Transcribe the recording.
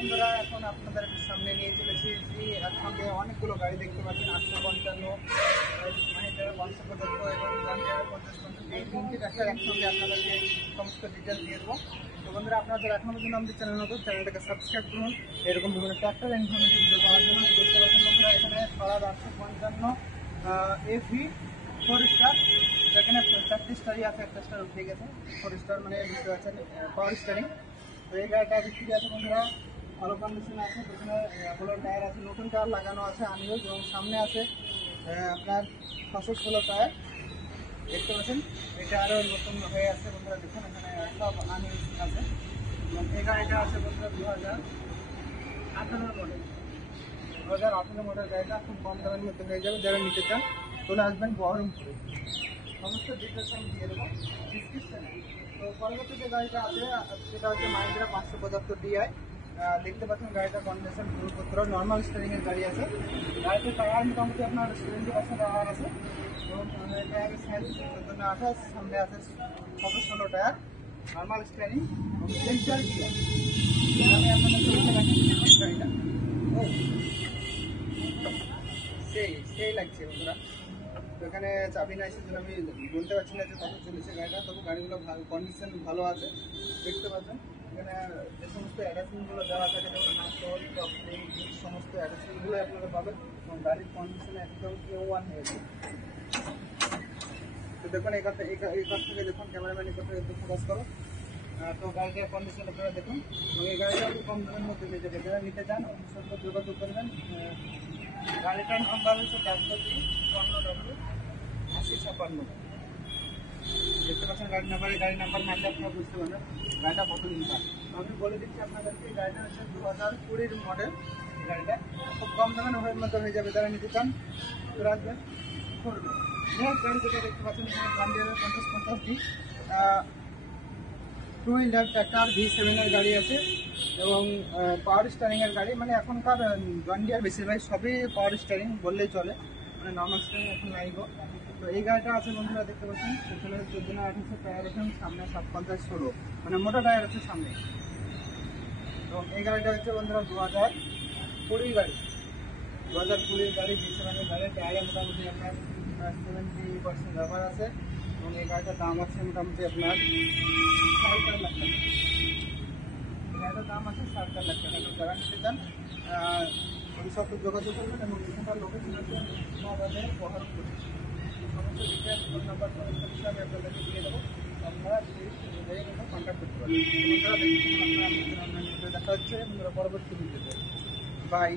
বন্ধুরা এখন আপনাদের সামনে নিয়ে চলেছি যে একসঙ্গে অনেকগুলো গাড়ি দেখতে পাচ্ছেন 855 মাহিন্দ্রা 575 এবং জান্ডিয়ার 50 এই তিনটি ট্রাক্টর একসঙ্গে আপনাদেরকে সমস্ত ডিটেলস দিয়ে দেবো। তো বন্ধুরা আপনাদের এখনো পর্যন্ত আমাদের চ্যানেল নতুন, চ্যানেলটাকে সাবস্ক্রাইব করুন এরকম বিভিন্ন ট্রাক্টর ইনফরমেটিভ ভিডিও পাওয়ার জন্য। দেখতে পাচ্ছেন বন্ধুরা এখানে 855 এফি 4 স্টার, যেখানে 4টি স্টারই আছে, একটা স্টার উঠে গেছে। 4 স্টার মানে বুঝতে পারছেন পাওয়ার স্টারিং। তো এই গাড়িটা বিক্রি আছে বন্ধুরা, ভালো কন্ডিশনে আছে। পেছনে ভালো টায়ার আছে, নতুন টায়ার লাগানো আছে আনইউজ, এবং সামনে আছে আপনার 616 টায়ার দেখতে পাচ্ছেন। এটা আরও নতুন হয়ে আছে বন্ধুরা, দেখুন এখানে সব আনইউজ আছে। এবং এই গাড়িটা আছে বন্ধুরা 2018 মডেল। 2018 মডেল গাড়িটা খুব কম দামের মধ্যে হয়ে যাবে। যারা নিতে চান চলে আসবেন বহরমপুরে, সমস্ত ডিটেলস আমি দিয়ে দেবো ডিসক্রিপশনে। তো পরবর্তী যে গাড়িটা আছে সেটা হচ্ছে মাহিন্দ্রা 575 DI। দেখতে পাচ্ছেন গাড়িটা কন্ডিশন পুরোপত্র নর্মাল স্টিয়ারিংয়ের গাড়ি আছে। গাড়িতে টায়ার মোটামুটি আপনার 70% টায়ার আছে, এবং টায়ারের সাইজ 1428, সামনে আছে 616 টায়ার, নর্মাল স্টিয়ারিং এবং সেন্টার গিয়ার। আমি আপনাদের গাড়িটা সেই লাগছে বন্ধুরা। তো এখানে চাবি নাই, সেজন্য আমি বলতে পারছি না যে কত চলেছে গাড়িটা, তবু গাড়িগুলো কন্ডিশন ভালো আছে। দেখতে পাচ্ছেন এখানে যে সমস্ত অ্যাটাচমেন্টগুলো দেওয়া থাকে, যেমন হাতল টপলিং সমস্ত অ্যাটাচমেন্টগুলো আপনারা পাবেন, এবং গাড়ির কন্ডিশন একদম A1 হয়েছে। তো দেখুন এই কথা থেকে দেখুন, ক্যামেরাম্যান এই কথা একটু ফোকাস করো। তো গাড়িটার কন্ডিশন আপনারা দেখুন, এবং এই গাড়িটা একটু কম দামের মধ্যে হয়ে যাবে। যারা নিতে চান অবশ্যই সাথে যোগাযোগ করবেন। গাড়িটার নাম্বার হচ্ছে 8056। দেখতে পাচ্ছেন গাড়ি নাম্বার মানলে আপনারা বুঝতে পারবেন গাড়িটা কত ইনকাম। আমি বলে দিচ্ছি আপনাদেরকে, গাড়িটা হচ্ছে 2020 মডেল। গাড়িটা খুব কম দামের মধ্যে হয়ে যাবে। যারা নিতে চান চলে আসবেন। নেক্সট গাড়ি যেটা দেখতে পাচ্ছেন এখানে জান্ডিয়ারের 5050 টু হুইলার ট্র্যাক্টর V7 এর গাড়ি আছে, এবং পাওয়ার স্টিয়ারিংয়ের গাড়ি। মানে এখনকার জান্ডিয়ার বেশিরভাগ সবই পাওয়ার স্টিয়ারিং বললেই চলে, মানে নর্মাল স্টিয়ারিং এখন নাই গো। তো এই গাড়িটা আছে বন্ধুরা, দেখতে পাচ্ছেন পেছনে 1428 টায়ার আছে, সামনে 5716 মানে মোটা টায়ার আছে সামনে। এবং এই গাড়িটা হচ্ছে বন্ধুরা 2020 গাড়ি, 2020 গাড়ি V7 এর গাড়ি। টায়ারে মোটামুটি আপনার 70% ব্যবহার আছে, এবং এই গাড়িটার দাম আছে মোটামুটি আপনার 4.5 লাখ টাকা। গাড়িটার দাম আছে 4.5 লাখ টাকা। তো যারা নিতে চান ওই সব যোগাযোগ করবেন, এবং এখানকার লোকেশন হচ্ছে আমাদের বহরমপুর। সমস্ত ডিটেলস ফোন নাম্বার আমি আপনাদেরকে দিয়ে দেবো, আপনারা কন্ট্যাক্ট করতে পারেন। দেখা হচ্ছে পরবর্তী ভিডিওতে। বাই।